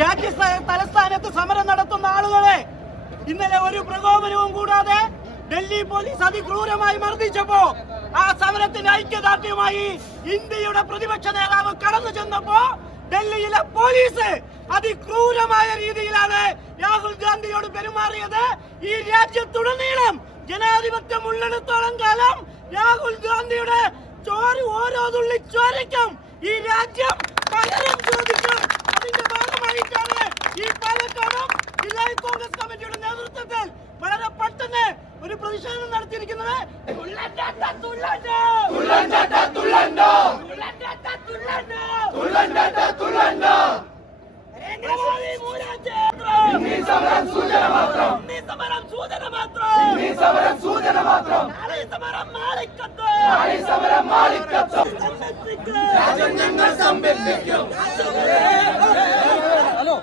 രാജ്യ തലസ്ഥാനത്ത് സമരം നടത്തുന്ന ആളുകളെ ഇന്നലെ ഒരു പ്രകോപനവും കൂടാതെ ഡൽഹി പോലീസ് അതിക്രൂരമായി മർദ്ദിച്ചപ്പോ ആ സമരത്തിന് ഐക്യദാർഢ്യമായി ഇന്ത്യയുടെ പ്രതിപക്ഷ നേതാവ് കടന്നു ചെന്നപ്പോ ഡൽഹിയിലെ പോലീസ് അതിക്രൂരമായ രീതിയിലാണ് രാഹുൽ ഗാന്ധിയോട് പെരുമാറിയത്. ഈ രാജ്യത്തുടനീളം ജനാധിപത്യം ഉള്ളിടത്തോളം കാലം രാഹുൽ ഗാന്ധിയുടെ ചോര ഓരോ തുള്ളി ചോരയ്ക്കും ഈ രാജ്യം പകരം ചോദിക്കും. അതിന്റെ ഭാഗമായിട്ടാണ് ഈ പാലക്കാടും ജില്ലാ കോൺഗ്രസ് കമ്മിറ്റിയുടെ നേതൃത്വത്തിൽ വളരെ പെട്ടെന്ന് ഒരു പ്രതിഷേധം നടത്തിയിരിക്കുന്നത്. ഹലോ